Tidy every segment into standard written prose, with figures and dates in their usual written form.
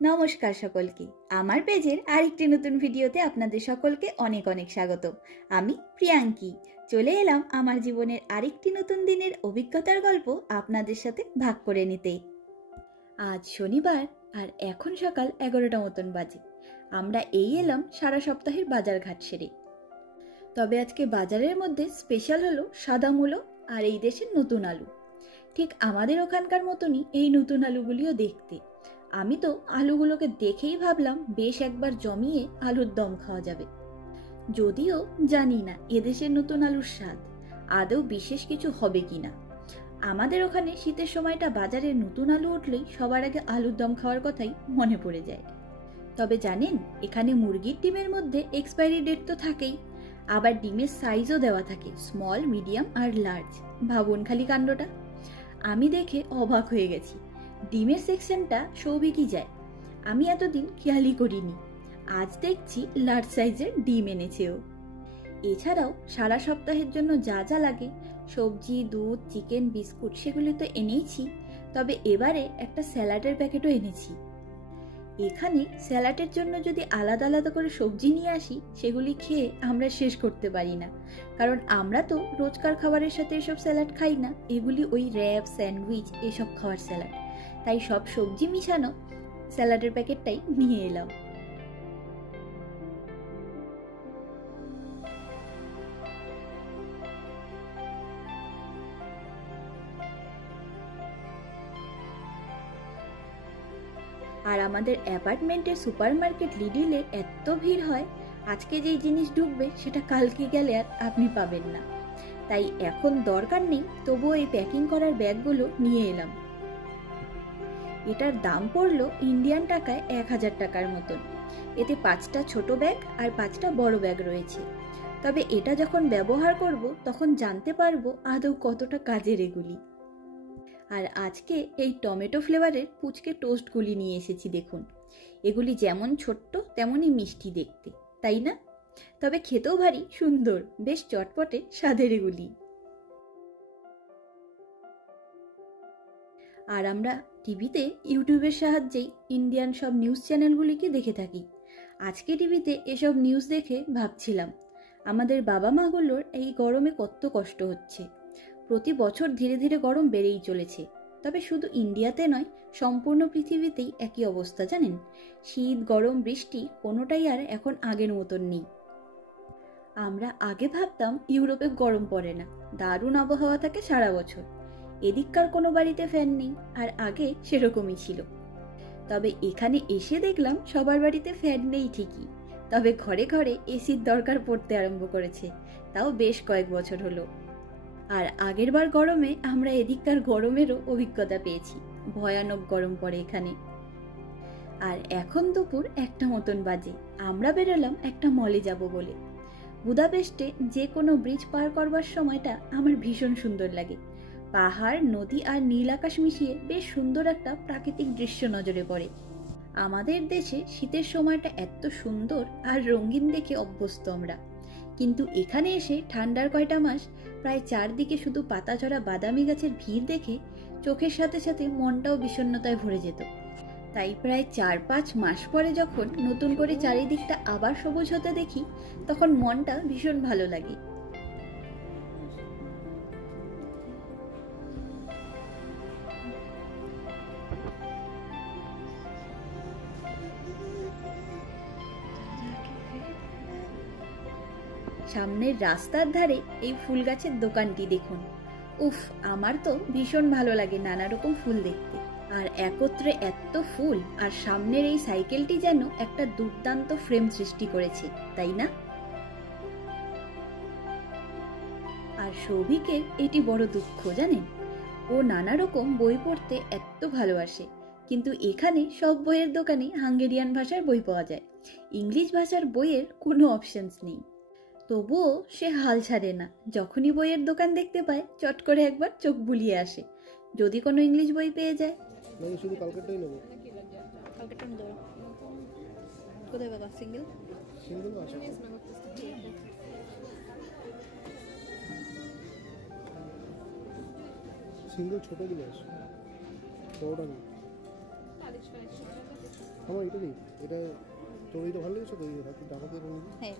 নমস্কার সকলকে, আমার পেজের আরেকটি নতুন ভিডিওতে আপনাদের সকলকে অনেক অনেক স্বাগত। আমি প্রিয়াঙ্কি চলে এলাম আমার জীবনের আরেকটি নতুন দিনের অভিজ্ঞতার গল্প আপনাদের সাথে ভাগ করে নিতে। আজ শনিবার আর এখন সকাল 11টা মতন বাজে। আমরা এলাম সারা সপ্তাহের বাজার ঘাট সেরে। তবে আজকে বাজারের মধ্যে স্পেশাল হলো সাদা মূলো আর এই দেশের নতুন আলু। ঠিক আমাদের ওখানকার মতনই এই নতুন আলুগুলিও দেখতে। আমি তো আলুগুলোকে দেখেই ভাবলাম বেশ একবার জমিয়ে আলুর দম খাওয়া যাবে। যদিও জানি না এদেশের নতুন আলুর স্বাদ আদৌ বিশেষ কিছু হবে কিনা। আমাদের ওখানে শীতের সময়টা বাজারে নতুন আলু উঠলেই সবার আগে আলুর দম খাওয়ার কথাই মনে পড়ে যায়। তবে জানেন, এখানে মুরগির ডিমের মধ্যে এক্সপায়ারি ডেট তো থাকেই, আবার ডিমের সাইজও দেওয়া থাকে, স্মল, মিডিয়াম আর লার্জ। ভাবুন খালি কাণ্ডটা। আমি দেখে অবাক হয়ে গেছি। ডিমের সেকশনটা সৌভিকই যায়, আমি এতদিন খেয়ালই করিনি। আজ দেখছি লার্জ সাইজের ডিম এনেছেও। এছাড়াও সারা সপ্তাহের জন্য যা যা লাগে, সবজি, দুধ, চিকেন, বিস্কুট, সেগুলি তো এনেইছি। তবে এবারে একটা স্যালাডের প্যাকেটও এনেছি। এখানে স্যালাডের জন্য যদি আলাদা আলাদা করে সবজি নিয়ে আসি, সেগুলি খেয়ে আমরা শেষ করতে পারি না। কারণ আমরা তো রোজকার খাবারের সাথে এসব স্যালাড খাই না, এগুলি ওই র্যাপ, স্যান্ডউইচ এসব খাওয়ার স্যালাড। তাই সব সবজি মিশানো স্যালাডের প্যাকেটটাই নিয়ে এলাম। আর আমাদের অ্যাপার্টমেন্টের সুপারমার্কেট লিডিলে এত ভিড় হয়, আজকে যেই জিনিস ঢুকবে সেটা কালকে গেলে আর আপনি পাবেন না। তাই এখন দরকার নেই, তবুও এই প্যাকিং করার ব্যাগগুলো নিয়ে এলাম। এটার দাম পড়লো ইন্ডিয়ান টাকায় 1000 টাকার মতন। এতে 5টা ছোট ব্যাগ আর 5টা বড় ব্যাগ রয়েছে। তবে এটা যখন ব্যবহার করব তখন জানতে পারবো আদৌ কতটা কাজের এগুলি। আর আজকে এই টমেটো ফ্লেভারের পুচকে টোস্টগুলি নিয়ে এসেছি। দেখুন, এগুলি যেমন ছোট্ট তেমনই মিষ্টি দেখতে, তাই না? তবে খেতেও ভারী সুন্দর, বেশ চটপটে স্বাদের এগুলি। আর আমরা টিভিতে ইউটিউবের সাহায্যেই ইন্ডিয়ান সব নিউজ চ্যানেলগুলিকে দেখে থাকি। আজকে টিভিতে এসব নিউজ দেখে ভাবছিলাম আমাদের বাবা মাগুলোর এই গরমে কত কষ্ট হচ্ছে। প্রতি বছর ধীরে ধীরে গরম বেড়েই চলেছে। তবে শুধু ইন্ডিয়াতে নয়, সম্পূর্ণ পৃথিবীতেই একই অবস্থা, জানেন। শীত, গরম, বৃষ্টি কোনোটাই আর এখন আগের মতন নেই। আমরা আগে ভাবতাম ইউরোপে গরম পড়ে না, দারুণ আবহাওয়া থাকে সারা বছর। এদিককার কোনো বাড়িতে ফ্যান নেই, আর আগে সেরকমই ছিল। তবে এখানে এসে দেখলাম সবার বাড়িতে ফ্যান নেই ঠিকই, তবে ঘরে ঘরে এসির দরকার পড়তে আরম্ভ করেছে, তাও বেশ কয়েক বছর হলো। আর আগের বার গরমে আমরা এদিককার গরমেরও অভিজ্ঞতা পেয়েছি, ভয়ানক গরম পড়ে এখানে। আর এখন দুপুর 1টা মতন বাজে। আমরা বেরোলাম একটা মলে যাব বলে। বুদাপেস্টে যে কোনো ব্রিজ পার করবার সময়টা আমার ভীষণ সুন্দর লাগে। পাহাড়, নদী আর নীল আকাশ মিশিয়ে বেশ সুন্দর একটা প্রাকৃতিক দৃশ্য নজরে পড়ে। আমাদের দেশে শীতের সময়টা এত সুন্দর আর রঙিন দেখে অভ্যস্ত আমরা, কিন্তু এখানে এসে ঠান্ডার কয়টা মাস প্রায় চারদিকে শুধু পাতাঝরা বাদামি গাছের ভিড় দেখে চোখের সাথে সাথে মনটাও বিষণ্ণতায় ভরে যেত। তাই প্রায় 4-5 মাস পরে যখন নতুন করে চারিদিকটা আবার সবুজ হতে দেখি, তখন মনটা ভীষণ ভালো লাগে। সামনের রাস্তার ধারে এই ফুল গাছের দোকানটি দেখুন। উফ, আমার তো ভীষণ ভালো লাগে নানা রকম ফুল দেখতে। আর একত্রে এত ফুল, আর সামনের এই সাইকেলটি যেন একটা দুর্দান্ত ফ্রেম সৃষ্টি করেছে, তাই না? আর সৌভিকের এটি বড় দুঃখ, জানেন। ও নানা রকম বই পড়তে এত ভালোবাসে, কিন্তু এখানে সব বইয়ের দোকানে হাঙ্গেরিয়ান ভাষার বই পাওয়া যায়, ইংলিশ ভাষার বইয়ের কোনো অপশনস নেই। তবুও সে হাল ছাড়ে না, যখনই বইয়ের দোকান দেখতে পায় চট করে একবার চোখ বুলিয়ে আসে, যদি কোনো ইংলিশ বই পেয়ে যায়। শুধু কালকেরটাই নেব। কালকেরটা নেব। কোথায় বাবা? সিঙ্গেল সিঙ্গেল আছে। সিঙ্গেল ছোট গিলাস, বড়টা নেই। আমার এটা নেই, এটা তোর এইটা ভালো লেগেছে তো, এই হাতে ডাকা দিয়ে রঙিন। হ্যাঁ,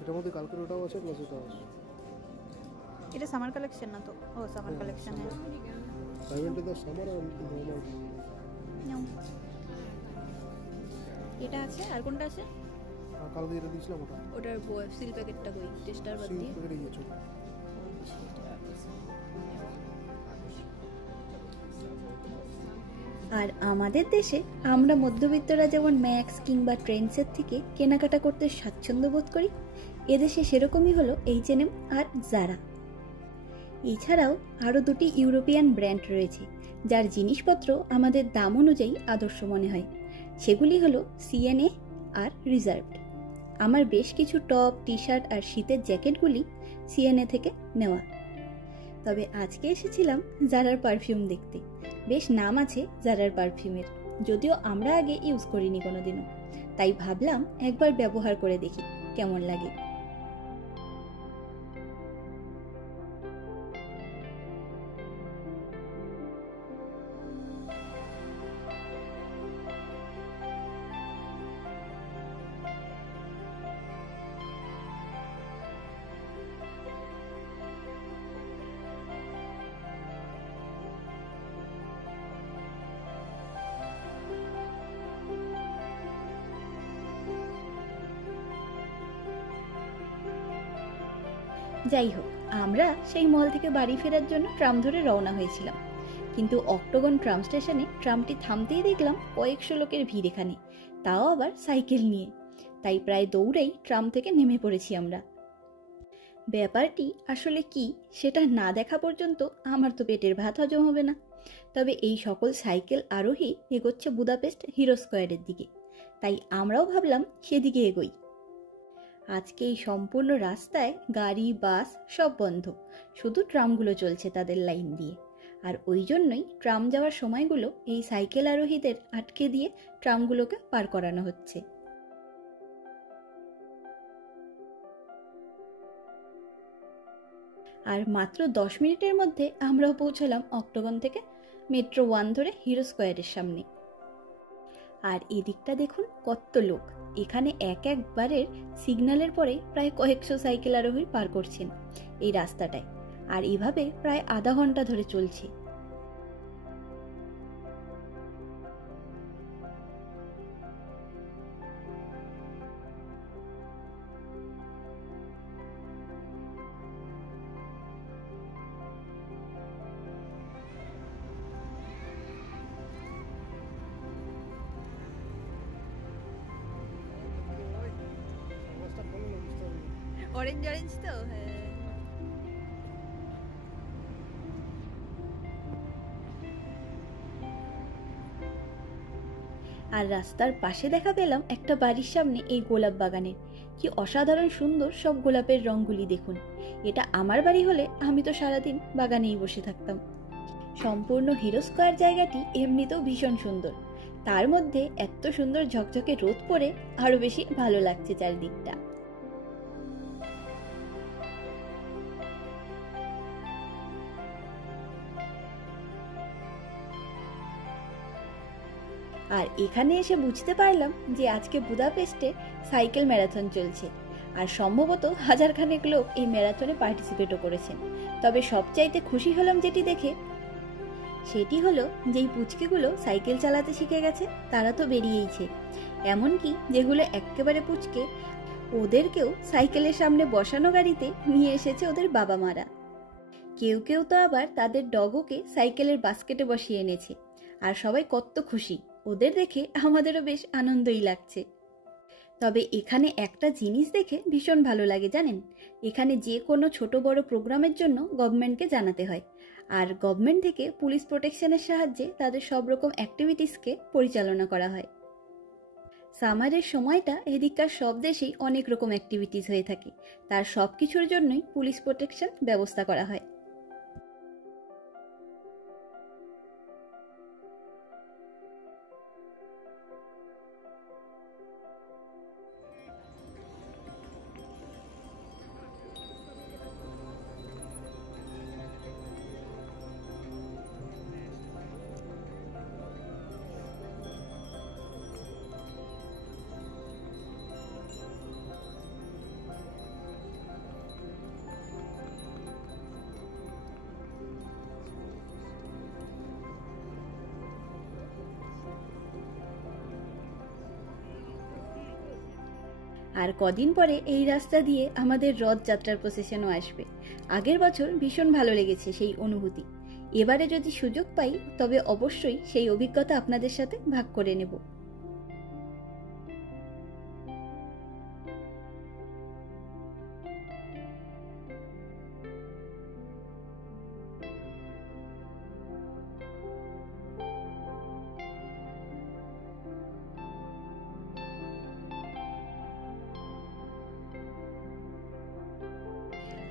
এটার মধ্যে কালকের ওটাও আছে প্লাস এটাও আছে। এটা সামার কালেকশন না তো? ও সামার কালেকশন হ্যাঁ। ডায়মন্ডের দা সামার আর নর্মাল। নাও। এটা আছে, আর কোনটা আছে? আর কালকে যেটা দিয়েছিলাম ওটা ওটার সিল প্যাকেটটা কই? টেস্টার বাদ দিয়ে। প্যাকেটে গিয়েছো। আর আমাদের দেশে আমরা মধ্যবিত্তরা যেমন ম্যাক্স কিংবা ট্রেন্ডসের থেকে কেনাকাটা করতে স্বাচ্ছন্দ্য বোধ করি, এদেশে সেরকমই হলো H&M আর জারা। এছাড়াও আরও দুটি ইউরোপিয়ান ব্র্যান্ড রয়েছে যার জিনিসপত্র আমাদের দাম অনুযায়ী আদর্শ মনে হয়। সেগুলি হলো C&A আর রিজার্ভড। আমার বেশ কিছু টপ, টি শার্ট আর শীতের জ্যাকেটগুলি C&A থেকে নেওয়া। তবে আজকে এসেছিলাম জারার পারফিউম দেখতে। বেশ নাম আছে জারার পারফিউমের, যদিও আমরা আগে ইউজ করিনি কোনোদিনও, তাই ভাবলাম একবার ব্যবহার করে দেখি কেমন লাগে। যাই হোক, আমরা সেই মল থেকে বাড়ি ফেরার জন্য ট্রাম ধরে রওনা হয়েছিলাম, কিন্তু অক্টোগন ট্রাম স্টেশনে ট্রামটি থামতেই দেখলাম কয়েকশো লোকের ভিড় এখানে, তাও আবার সাইকেল নিয়ে। তাই প্রায় দৌড়েই ট্রাম থেকে নেমে পড়েছি আমরা। ব্যাপারটি আসলে কি সেটা না দেখা পর্যন্ত আমার তো পেটের ভাত হজম হবে না। তবে এই সকল সাইকেল আরোহী এগোচ্ছে বুদাপেস্ট হিরো স্কোয়ারের দিকে, তাই আমরাও ভাবলাম সেদিকে এগোই। আজকে এই সম্পূর্ণ রাস্তায় গাড়ি, বাস সব বন্ধ, শুধু ট্রামগুলো চলছে তাদের লাইন দিয়ে। আর ওই জন্যই ট্রাম যাওয়ার সময়গুলো এই সাইকেল আরোহীদের আটকে দিয়ে ট্রামগুলোকে পার করানো হচ্ছে। আর মাত্র 10 মিনিটের মধ্যে আমরাও পৌঁছালাম অক্টোগন থেকে মেট্রো 1 ধরে হিরো স্কোয়ারের সামনে। আর এদিকটা দেখুন কত লোক, এখানে একবারের সিগন্যালের পরে প্রায় কয়েকশো সাইকেল আরোহী পার করছেন এই রাস্তাটায়, আর এভাবে প্রায় আধা ঘন্টা ধরে চলছে। অরেঞ্জ অরেঞ্জ তো হ্যাঁ। আর রাস্তার পাশে দেখা পেলাম একটা বাড়ির সামনে এই গোলাপ বাগানের। কি অসাধারণ সুন্দর সব গোলাপের রঙগুলি দেখুন। এটা আমার বাড়ি হলে আমি তো সারাদিন বাগানেই বসে থাকতাম। সম্পূর্ণ হিরো স্কোয়ার জায়গাটি এমনিতেও ভীষণ সুন্দর, তার মধ্যে এত সুন্দর ঝকঝকে রোদ পড়ে আরো বেশি ভালো লাগছে চারদিকটা। আর এখানে এসে বুঝতে পারলাম যে আজকে বুদাপেস্টে সাইকেল ম্যারাথন চলছে, আর সম্ভবত হাজারখানেক লোক এই ম্যারাথনে পার্টিসিপেটও করেছেন। তবে সবচাইতে খুশি হলাম যেটি দেখে, সেটি হলো যেই পুচকিগুলো সাইকেল চালাতে শিখে গেছে তারা তো বেরিয়েইছে, এমনকি যেগুলো একেবারে পুচকে ওদেরকেও সাইকেলের সামনে বসানো গাড়িতে নিয়ে এসেছে ওদের বাবা মারা। কেউ কেউ তো আবার তাদের ডগোকে সাইকেলের বাস্কেটে বসিয়ে এনেছে, আর সবাই কত খুশি। ওদের দেখে আমাদেরও বেশ আনন্দই লাগছে। তবে এখানে একটা জিনিস দেখে ভীষণ ভালো লাগে জানেন, এখানে যে কোনো ছোট বড় প্রোগ্রামের জন্য গভর্নমেন্টকে জানাতে হয়, আর গভর্নমেন্ট থেকে পুলিশ প্রোটেকশনের সাহায্যে তাদের সব রকম অ্যাক্টিভিটিসকে পরিচালনা করা হয়। সামারের সময়টা এদিককার সব দেশেই অনেক রকম অ্যাক্টিভিটিস হয়ে থাকে, তার সব কিছুর জন্যই পুলিশ প্রোটেকশন ব্যবস্থা করা হয়। আর কদিন পরে এই রাস্তা দিয়ে আমাদের রথযাত্রার প্রসেশনও আসবে। আগের বছর ভীষণ ভালো লেগেছে সেই অনুভূতি। এবারে যদি সুযোগ পাই তবে অবশ্যই সেই অভিজ্ঞতা আপনাদের সাথে ভাগ করে নেব।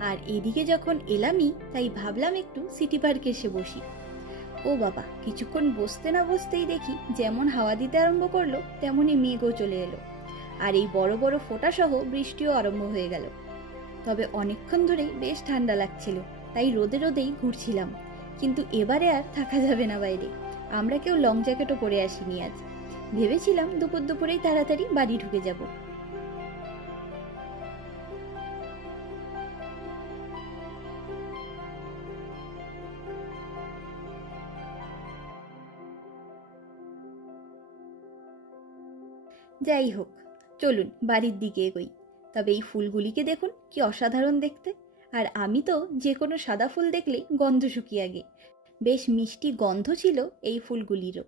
আর এদিকে যখন এলামই তাই ভাবলাম একটু সিটি পার্কে এসে বসি। ও বাবা, কিছুক্ষণ বসতে না বসতেই দেখি যেমন হাওয়া দিতে আরম্ভ করলো তেমনই মেঘও চলে এলো, আর এই বড় বড় ফোঁটা সহ বৃষ্টিও আরম্ভ হয়ে গেল। তবে অনেকক্ষণ ধরেই বেশ ঠান্ডা লাগছিল, তাই রোদে রোদেই ঘুরছিলাম। কিন্তু এবারে আর থাকা যাবে না বাইরে, আমরা কেউ লং জ্যাকেটও পরে আসিনি আজ। ভেবেছিলাম দুপুর দুপুরেই তাড়াতাড়ি বাড়ি ঢুকে যাব। যাই হোক, চলুন বাড়ির দিকে এগোই। তবে এই ফুলগুলিকে দেখুন কি অসাধারণ দেখতে। আর আমি তো যে কোনো সাদা ফুল দেখলেই গন্ধ শুকিয়ে আগে। বেশ মিষ্টি গন্ধ ছিল এই ফুলগুলিরও।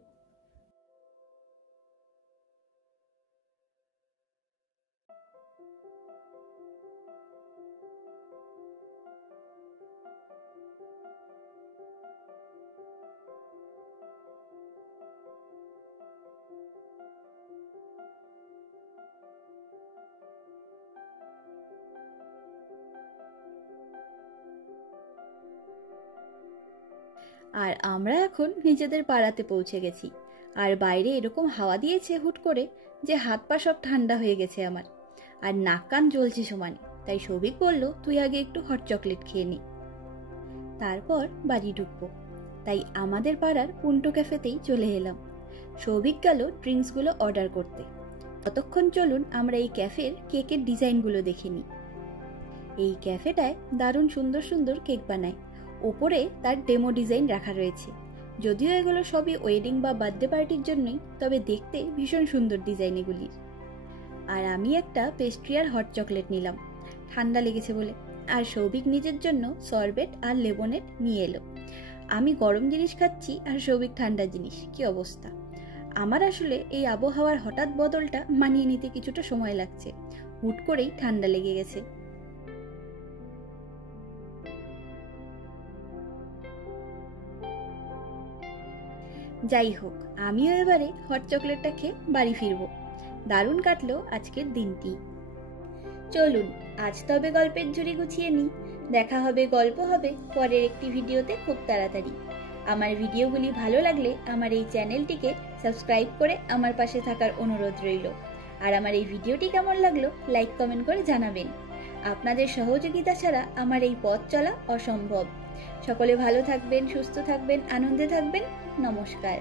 আর আমরা এখন নিজেদের পাড়াতে পৌঁছে গেছি। আর বাইরে এরকম হাওয়া দিয়েছে হুট করে যে হাত পা সব ঠান্ডা হয়ে গেছে আমার, আর নাক কান জ্বলছে সমানে। তাই সৌভিক বলল, তুই আগে একটু হট চকলেট খেয়ে নে, তারপর বাড়ি ঢুকবো। তাই আমাদের পাড়ার পুন্টো ক্যাফেতেই চলে এলাম। সৌভিক গেল ড্রিঙ্কসগুলো অর্ডার করতে। ততক্ষণ চলুন আমরা এই ক্যাফের কেকের ডিজাইনগুলো দেখে নিই। এই ক্যাফেটায় দারুণ সুন্দর সুন্দর কেক বানায়। ওপরে তার ডেমো ডিজাইন রাখা রয়েছে। যদিও এগুলো সবই ওয়েডিং বা বার্থডে পার্টির জন্যই, তবে দেখতে ভীষণ সুন্দর ডিজাইন এগুলির। আর আমি একটা পেস্ট্রি আর হট চকলেট নিলাম, ঠান্ডা লেগেছে বলে। আর সৌভিক নিজের জন্য সরবেট আর লেমনেড নিয়ে এলো। আমি গরম জিনিস খাচ্ছি আর সৌভিক ঠান্ডা জিনিস। কি অবস্থা! আমার আসলে এই আবহাওয়ার হঠাৎ বদলটা মানিয়ে নিতে কিছুটা সময় লাগছে। হুট করেই ঠান্ডা লেগে গেছে। যাই হোক, আমিও এবারে হট চকলেটটা খেয়ে বাড়ি ফিরবো। দারুণ কাটলো আজকের দিনটি। চলুন আজ তবে গল্পের ঝুড়ি গুছিয়ে নিই। দেখা হবে, গল্প হবে পরের একটি ভিডিওতে খুব তাড়াতাড়ি। আমার ভিডিওগুলি ভালো লাগলে আমার এই চ্যানেলটিকে সাবস্ক্রাইব করে আমার পাশে থাকার অনুরোধ রইল। আর আমার এই ভিডিওটি কেমন লাগলো লাইক কমেন্ট করে জানাবেন। আপনাদের সহযোগিতা ছাড়া আমার এই পথ চলা অসম্ভব। সকলে ভালো থাকবেন, সুস্থ থাকবেন, আনন্দে থাকবেন। নমস্কার।